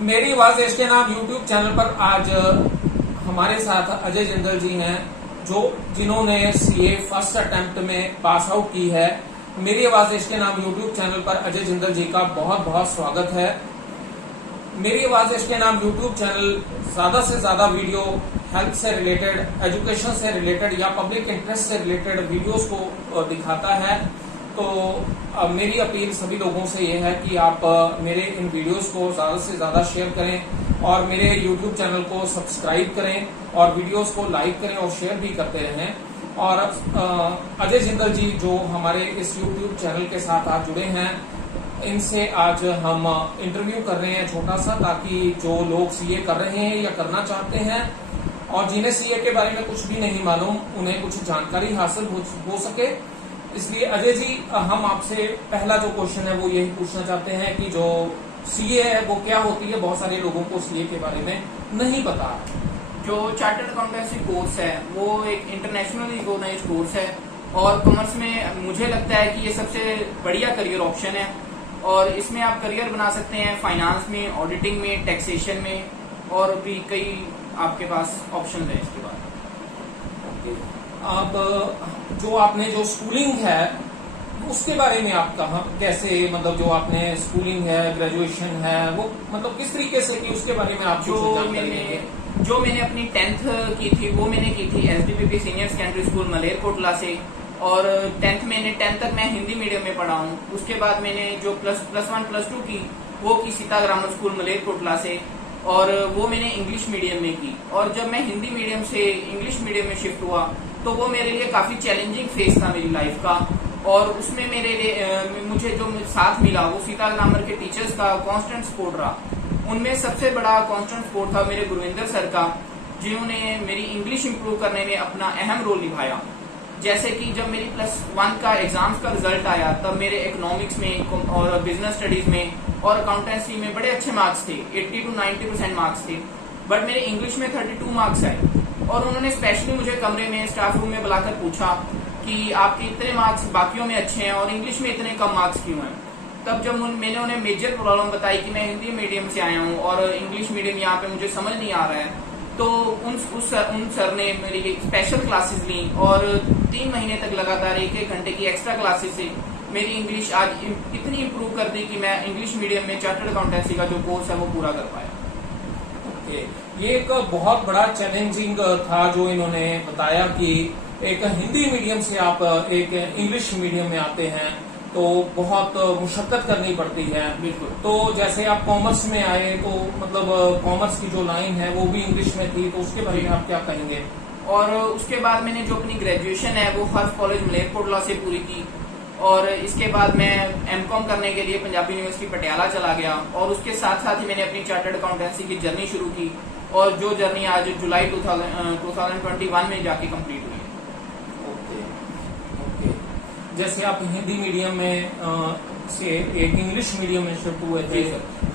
मेरी आवाज इसके नाम यूट्यूब चैनल पर आज हमारे साथ अजय जिंदल जी हैं, जिन्होंने सीए फर्स्ट अटेम्प्ट में पास आउट की है। मेरी आवाज इसके नाम यूट्यूब चैनल पर अजय जिंदल जी का बहुत बहुत स्वागत है। मेरी आवाज इसके नाम यूट्यूब चैनल ज्यादा से ज्यादा वीडियो हेल्थ से रिलेटेड, एजुकेशन से रिलेटेड या पब्लिक इंटरेस्ट से रिलेटेड वीडियोस को दिखाता है। तो मेरी अपील सभी लोगों से ये है कि आप मेरे इन वीडियोस को ज्यादा से ज्यादा शेयर करें और मेरे यूट्यूब चैनल को सब्सक्राइब करें और वीडियोस को लाइक करें और शेयर भी करते रहें। और अजय जिंदल जी जो हमारे इस यूट्यूब चैनल के साथ आज जुड़े हैं, इनसे आज हम इंटरव्यू कर रहे हैं छोटा सा, ताकि जो लोग सीए कर रहे हैं या करना चाहते हैं और जिन्हें सीए के बारे में कुछ भी नहीं मालूम, उन्हें कुछ जानकारी हासिल हो सके। इसलिए अजय जी, हम आपसे पहला जो क्वेश्चन है वो यही पूछना चाहते हैं कि जो सीए है वो क्या होती है। बहुत सारे लोगों को सीए के बारे में नहीं पता। जो चार्टर्ड अकाउंटेंसी कोर्स है वो एक इंटरनेशनली रिकॉग्नाइज्ड कोर्स है और कॉमर्स में मुझे लगता है कि ये सबसे बढ़िया करियर ऑप्शन है और इसमें आप करियर बना सकते हैं फाइनेंस में, ऑडिटिंग में, टैक्सेशन में और भी कई आपके पास ऑप्शन है इसके बाद। अब जो आपने जो स्कूलिंग है उसके बारे में आप कहा कैसे, मतलब जो आपने स्कूलिंग है, ग्रेजुएशन है, वो मतलब किस तरीके से की, उसके बारे में आप जो मैंने अपनी 10th की थी वो मैंने की थी एसडीपीपी सीनियर सेकेंडरी स्कूल मलेरकोटला से और 10th तक मैं हिंदी मीडियम में पढ़ा हूँ। उसके बाद मैंने जो प्लस 1 प्लस 2 की वो की सीता ग्रामर स्कूल मलेरकोटला से और वो मैंने इंग्लिश मीडियम में की। और जब मैं हिंदी मीडियम से इंग्लिश मीडियम में शिफ्ट हुआ तो वो मेरे लिए काफी चैलेंजिंग फेज था मेरी लाइफ का और उसमें मेरे लिए मुझे जो साथ मिला वो सीता ग्रामर के टीचर्स का कांस्टेंट सपोर्ट रहा। उनमें सबसे बड़ा कांस्टेंट सपोर्ट था मेरे गुरविंदर सर का, जिन्होंने मेरी इंग्लिश इंप्रूव करने में अपना अहम रोल निभाया। जैसे कि जब मेरी प्लस 1 का एग्जाम्स का रिजल्ट आया तब मेरे इकोनॉमिक्स में और बिजनेस स्टडीज में और अकाउंटेंसी में बड़े अच्छे मार्क्स थे, 80 to 90% मार्क्स थे, बट मेरे इंग्लिश में 32 मार्क्स आए। और उन्होंने स्पेशली मुझे कमरे में स्टाफ रूम में बुलाकर पूछा कि आपके इतने मार्क्स बाकियों में अच्छे हैं और इंग्लिश में इतने कम मार्क्स क्यों हैं। तब जब मैंने उन्हें मेजर प्रॉब्लम बताई कि मैं हिंदी मीडियम से आया हूँ और इंग्लिश मीडियम यहाँ पे मुझे समझ नहीं आ रहा है, तो उन सर ने मेरी स्पेशल क्लासेस ली और 3 महीने तक लगातार 1-1 घंटे की एक्स्ट्रा क्लासेस से मेरी इंग्लिश आज इतनी इम्प्रूव कर दी कि मैं इंग्लिश मीडियम में चार्टर्ड अकाउंटेंसी का जो कोर्स है वो पूरा कर पाया। ये एक बहुत बड़ा चैलेंजिंग था जो इन्होंने बताया कि एक हिंदी मीडियम से आप एक इंग्लिश मीडियम में आते हैं तो बहुत मुशक्कत करनी पड़ती है। बिल्कुल। तो जैसे आप कॉमर्स में आए तो मतलब कॉमर्स की जो लाइन है वो भी इंग्लिश में थी, तो उसके बारे में आप क्या कहेंगे। और उसके बाद मैंने जो अपनी ग्रेजुएशन है वो हर्फ कॉलेज मलेरकोटला से पूरी की और इसके बाद मैं एमकॉम करने के लिए पंजाबी यूनिवर्सिटी पटियाला चला गया और उसके साथ साथ ही मैंने अपनी चार्टर्ड अकाउंटेंसी की जर्नी शुरू की और जो जर्नी आज जुलाई 2021 में जाके कंप्लीट हुई। जैसे आप हिंदी मीडियम में से एक इंग्लिश मीडियम में शिफ्ट हुए थे,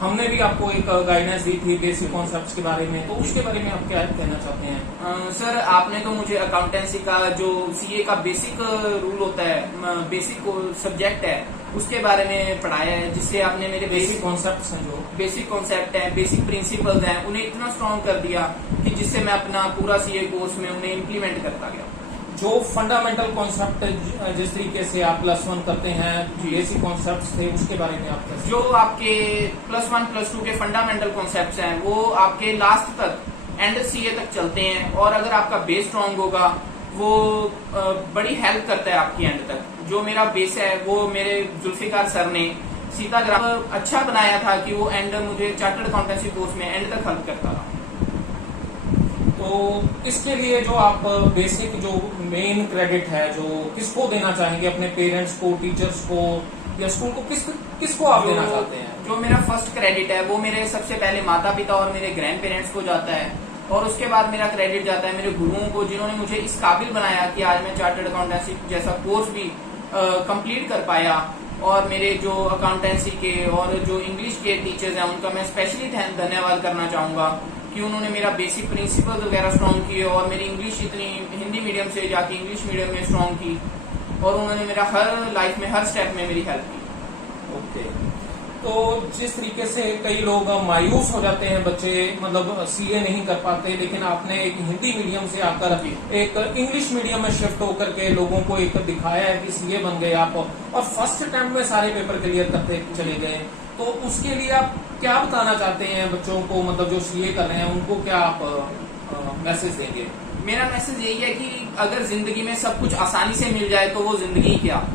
हमने भी आपको एक गाइडेंस दी थी बेसिक कॉन्सेप्ट्स के बारे में, तो उसके बारे में आप क्या कहना चाहते हैं। सर, आपने तो मुझे अकाउंटेंसी का जो सीए का बेसिक रूल होता है, बेसिक सब्जेक्ट है, उसके बारे में पढ़ाया है, जिससे आपने मेरे बेसिक कॉन्सेप्ट्स हैं, जो बेसिक कॉन्सेप्ट है, बेसिक प्रिंसिपल्स हैं, उन्हें इतना स्ट्रॉन्ग कर दिया कि जिससे मैं अपना पूरा सीए कोर्स में उन्हें इम्प्लीमेंट करता गया। जो फंडामेंटल कॉन्सेप्ट जिस तरीके से आप प्लस 1 करते हैं, बेसिक कॉन्सेप्ट्स थे, उसके बारे में आप जो आपके प्लस 1 प्लस 2 के फंडामेंटल कॉन्सेप्ट्स हैं वो आपके लास्ट तक एंड सीए तक चलते हैं और अगर आपका बेस स्ट्रॉन्ग होगा वो बड़ी हेल्प करता है आपकी एंड तक। जो मेरा बेस है वो मेरे जुल्फिकार सर ने सीता ग्रामर अच्छा बनाया था कि वो एंड मुझे चार्टर्ड अकाउंटेंसी कोर्स में एंड तक हेल्प करता था। तो इसके लिए जो आप बेसिक जो मेन क्रेडिट है जो किसको देना चाहेंगे, अपने पेरेंट्स को, टीचर्स को या स्कूल को, किसको आप देना चाहते हैं। जो मेरा फर्स्ट क्रेडिट है वो मेरे सबसे पहले माता पिता और मेरे ग्रैंड पेरेंट्स को जाता है और उसके बाद मेरा क्रेडिट जाता है मेरे गुरुओं को, जिन्होंने मुझे इस काबिल बनाया कि आज मैं चार्टर्ड अकाउंटेंसी जैसा कोर्स भी कंप्लीट कर पाया। और मेरे जो अकाउंटेंसी के और जो इंग्लिश के टीचर्स हैं उनका मैं स्पेशली धन्यवाद करना चाहूंगा कि उन्होंने मेरा बेसिक प्रिंसिपल वगैरह स्ट्रॉन्ग किए और मेरी इंग्लिश इतनी हिंदी मीडियम से जाके इंग्लिश मीडियम में स्ट्रॉन्ग की और उन्होंने मेरा हर लाइफ में हर स्टेप में मेरी हेल्प की। ओके। तो जिस तरीके से कई लोग मायूस हो जाते हैं बच्चे, मतलब सीए नहीं कर पाते, लेकिन आपने एक हिंदी मीडियम से आकर एक इंग्लिश मीडियम में शिफ्ट होकर के लोगों को एक दिखाया है कि सीए बन गए आप, और फर्स्ट अटेम्प्ट में सारे पेपर क्लियर करते चले गए। तो उसके लिए आप क्या बताना चाहते हैं बच्चों को, मतलब जो सीए कर रहे हैं उनको क्या आप मैसेज देंगे? मेरा मैसेज यही है कि अगर जिंदगी में सब कुछ आसानी से मिल जाए तो वो जिंदगी क्या,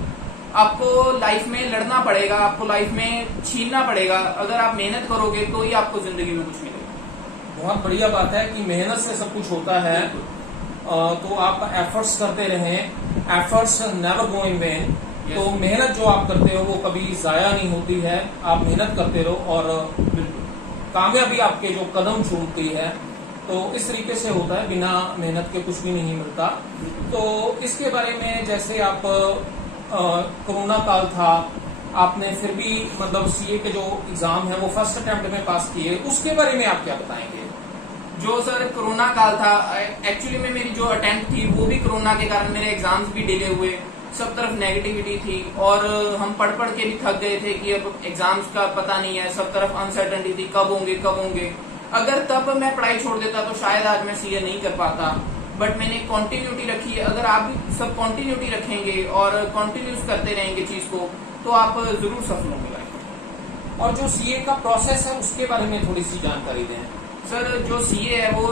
आपको लाइफ में लड़ना पड़ेगा, आपको लाइफ में छीनना पड़ेगा। अगर आप मेहनत करोगे तो ही आपको जिंदगी में कुछ मिलेगा। बहुत बढ़िया बात है कि मेहनत से सब कुछ होता है। तो आप एफर्ट्स करते रहें, efforts never go in when. तो मेहनत जो आप करते हो वो कभी जाया नहीं होती है, आप मेहनत करते रहो और कामयाबी आपके जो कदम चूमती है। तो इस तरीके से होता है, बिना मेहनत के कुछ भी नहीं मिलता। तो इसके बारे में, जैसे आप कोरोना काल था, आपने फिर भी मतलब सीए के जो एग्जाम है वो फर्स्ट अटेम्प्ट में पास किए, उसके बारे में आप क्या बताएंगे? जो सर कोरोना काल था, एक्चुअली में मेरी जो अटेम्प्ट थी वो भी कोरोना के कारण मेरे एग्जाम्स भी डिले हुए, सब तरफ नेगेटिविटी थी और हम पढ़ पढ़ के भी थक गए थे कि अब एग्जाम्स का पता नहीं है, सब तरफ अनसर्टेनिटी थी, कब होंगे। अगर तब मैं पढ़ाई छोड़ देता तो शायद आज मैं सीए नहीं कर पाता, बट मैंने कंटिन्यूटी रखी है। अगर आप भी सब कंटिन्यूटी रखेंगे और कंटिन्यूस करते रहेंगे चीज को तो आप जरूर सफल होंगे लाइफ में। और जो सीए का प्रोसेस है उसके बारे में थोड़ी सी जानकारी दें। सर जो सीए है वो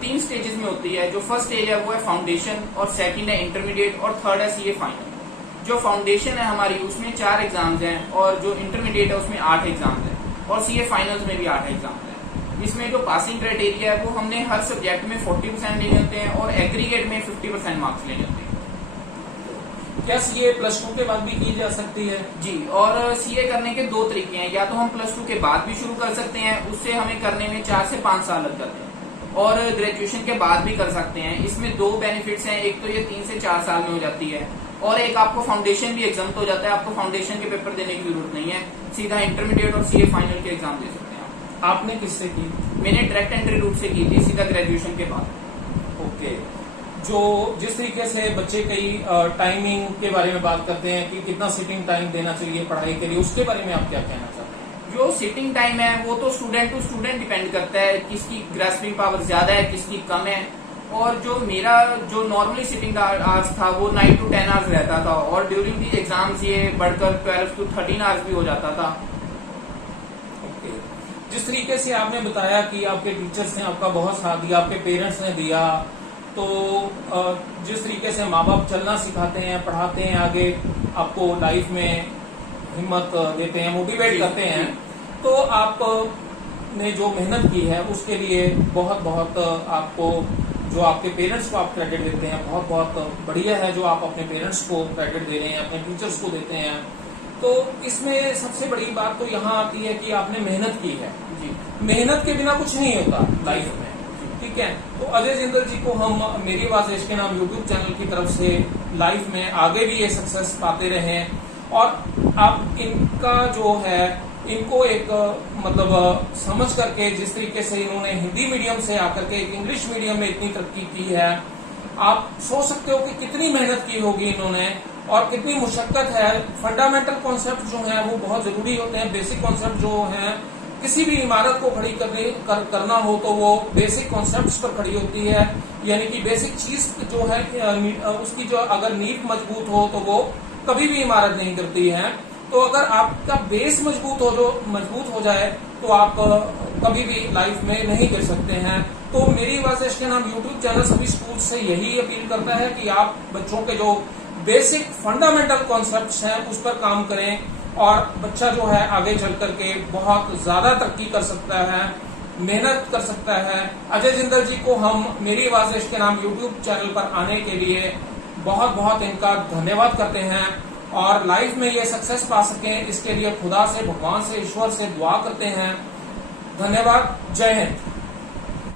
3 स्टेजेस में होती है। जो फर्स्ट स्टेज है वो है फाउंडेशन, और सेकंड है इंटरमीडिएट, और थर्ड है सीए फाइनल। जो फाउंडेशन है हमारी उसमें 4 एग्जाम्स हैं, और जो इंटरमीडिएट है उसमें 8 एग्जाम्स हैं, और सीए फाइनल्स में भी 8 एग्जाम्स हैं। इसमें जो पासिंग क्राइटेरिया है वो हमने हर सब्जेक्ट में 40% लेने होते हैं और एग्रीगेट में 50% मार्क्स लेने होते हैं। क्या सीए +2 के बाद भी की जा सकती है? जी, और सीए करने के 2 तरीके हैं। या तो हम +2 के बाद भी शुरू कर सकते हैं, उससे हमें करने में 4 से 5 साल लग जाते हैं, और ग्रेजुएशन के बाद भी कर सकते हैं। इसमें 2 बेनिफिट्स हैं, एक तो ये 3 से 4 साल में हो जाती है, और एक आपको फाउंडेशन भी एग्जाम हो जाता है। आपको फाउंडेशन के पेपर देने की जरूरत नहीं है, सीधा इंटरमीडिएट और सीए फाइनल के एग्जाम दे सकते हैं। आपने किससे की? मैंने डायरेक्ट एंट्री रूट से की थी, सीधा ग्रेजुएशन के बाद। ओके। जो जिस तरीके से बच्चे कई टाइमिंग के बारे में बात करते हैं कि कितना सिटिंग टाइम देना चाहिए पढ़ाई के लिए, उसके बारे में आप क्या कहना चाहते हैं? जो सिटिंग टाइम है वो तो स्टूडेंट टू स्टूडेंट डिपेंड करता है, किसकी ग्रास्पिंग पावर ज्यादा है, किसकी कम है। और जो मेरा जो नॉर्मली सिटिंग आवर्स था वो 9 to 10 आवर्स रहता था, और ड्यूरिंग दी एग्जाम्स ये बढ़कर 12 to 13 आवर्स भी हो जाता था। जिस तरीके से आपने बताया कि आपके टीचर्स ने आपका बहुत साथ दिया, आपके पेरेंट्स ने दिया, तो जिस तरीके से माँ बाप चलना सिखाते हैं, पढ़ाते हैं, आगे आपको लाइफ में हिम्मत देते हैं, मोटिवेट करते हैं, तो आपने जो मेहनत की है उसके लिए बहुत बहुत आपको, जो आपके पेरेंट्स को आप क्रेडिट देते हैं, बहुत बहुत बढ़िया है जो आप अपने पेरेंट्स को क्रेडिट दे रहे हैं, अपने टीचर्स को देते हैं। तो इसमें सबसे बड़ी बात तो यहाँ आती है कि आपने मेहनत की है। जी, मेहनत के बिना कुछ नहीं होता लाइफ में, ठीक है। तो अजय जिंदल जी को हम मेरी आवाज देश के नाम यूट्यूब चैनल की तरफ से लाइफ में आगे भी ये सक्सेस पाते रहें, और आप इनका जो है इनको एक मतलब समझ करके, जिस तरीके से इन्होंने हिंदी मीडियम से आकर के एक इंग्लिश मीडियम में इतनी तरक्की की है, आप सोच सकते हो कि कितनी मेहनत की होगी इन्होंने और कितनी मुशक्कत है। फंडामेंटल कॉन्सेप्ट जो है वो बहुत जरूरी होते हैं। बेसिक कॉन्सेप्ट जो है, किसी भी इमारत को खड़ी करना हो तो वो बेसिक कॉन्सेप्ट्स पर खड़ी होती है, यानी कि बेसिक चीज जो है उसकी जो अगर नींव मजबूत हो तो वो कभी भी इमारत नहीं गिरती है। तो अगर आपका बेस मजबूत हो जाए तो आप कभी भी लाइफ में नहीं गिर सकते हैं। तो मेरी आवाज के नाम यूट्यूब चैनल सभी स्कूल से यही अपील करता है कि आप बच्चों के जो बेसिक फंडामेंटल कॉन्सेप्ट्स हैं उस पर काम करें, और बच्चा जो है आगे चल करके बहुत ज्यादा तरक्की कर सकता है, मेहनत कर सकता है। अजय जिंदल जी को हम मेरी आवाज के नाम यूट्यूब चैनल पर आने के लिए बहुत बहुत इनका धन्यवाद करते हैं, और लाइफ में ये सक्सेस पा सकें इसके लिए खुदा से, भगवान से, ईश्वर से दुआ करते हैं। धन्यवाद। जय हिंद।